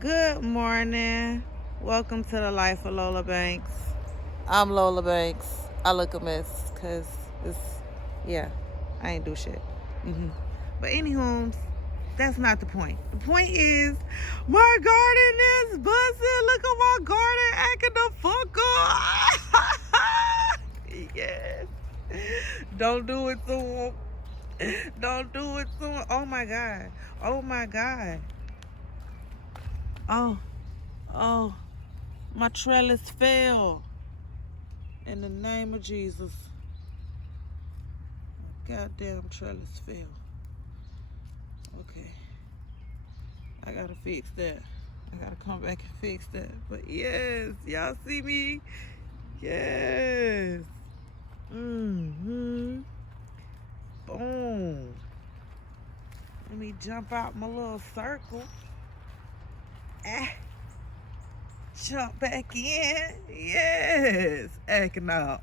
Good morning. Welcome to the life of Lola Banks. I'm Lola Banks. I look a mess because it's, yeah, I ain't do shit. But anywho, that's not the point. The point is, my garden is buzzing. Look at my garden acting the fuck up. Yes. Don't do it to him. Don't do it to him. Oh my God. Oh my God. Oh, oh. My trellis fell. In the name of Jesus. My goddamn trellis fell. Okay. I gotta fix that. I gotta come back and fix that. But yes, y'all see me? Yes. Boom. Let me jump out my little circle. Jump back in. Yes. Acting out.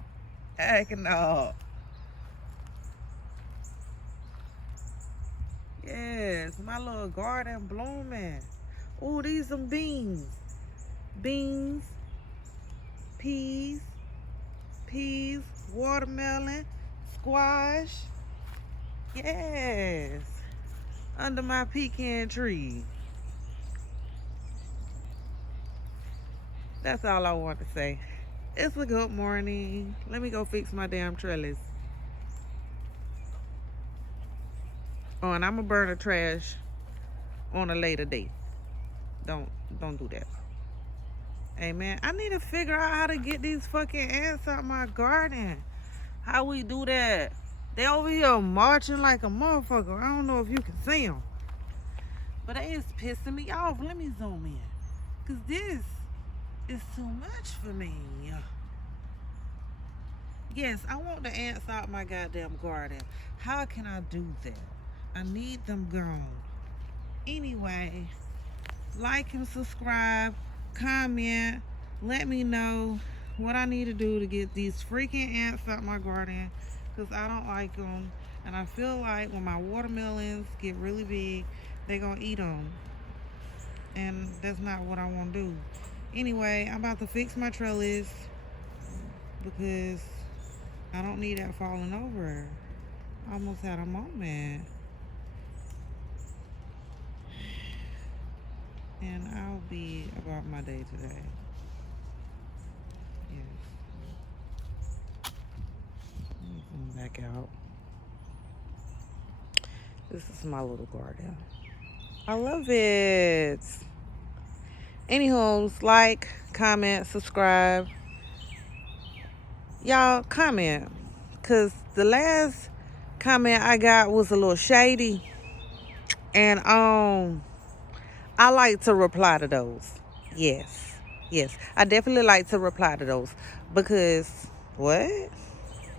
Acting out. Yes, my little garden blooming. Oh, these some beans. Beans, peas, watermelon, squash. Yes. Under my pecan tree. That's all I want to say. It's a good morning. Let me go fix my damn trellis. Oh, and I'm gonna burn the trash on a later date. Don't do that. Amen. I need to figure out how to get these fucking ants out my garden. How we do that? They over here marching like a motherfucker. I don't know if you can see them. But they is pissing me off. Let me zoom in. Because this is too much for me. Yes, I want the ants out my goddamn garden. How can I do that? I need them gone. Anyway, like and subscribe, comment, let me know what I need to do to get these freaking ants out my garden, because I don't like them, and I feel like when my watermelons get really big, they're gonna eat them, and that's not what I want to do. Anyway, I'm about to fix my trellis because I don't need that falling over. I almost had a moment. And I'll be about my day today. Yes. Let me come back out. This is my little garden. I love it. Anywho, like, comment, subscribe. Y'all comment. Because the last comment I got was a little shady. And I like to reply to those. Yes. I definitely like to reply to those. Because, what?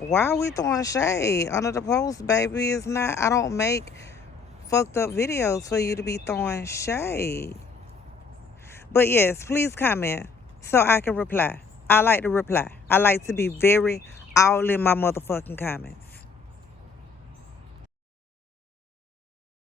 Why are we throwing shade under the post, baby? It's not, I don't make fucked up videos for you to be throwing shade. But yes, please comment so I can reply. I like to reply. I like to be very all in my motherfucking comments.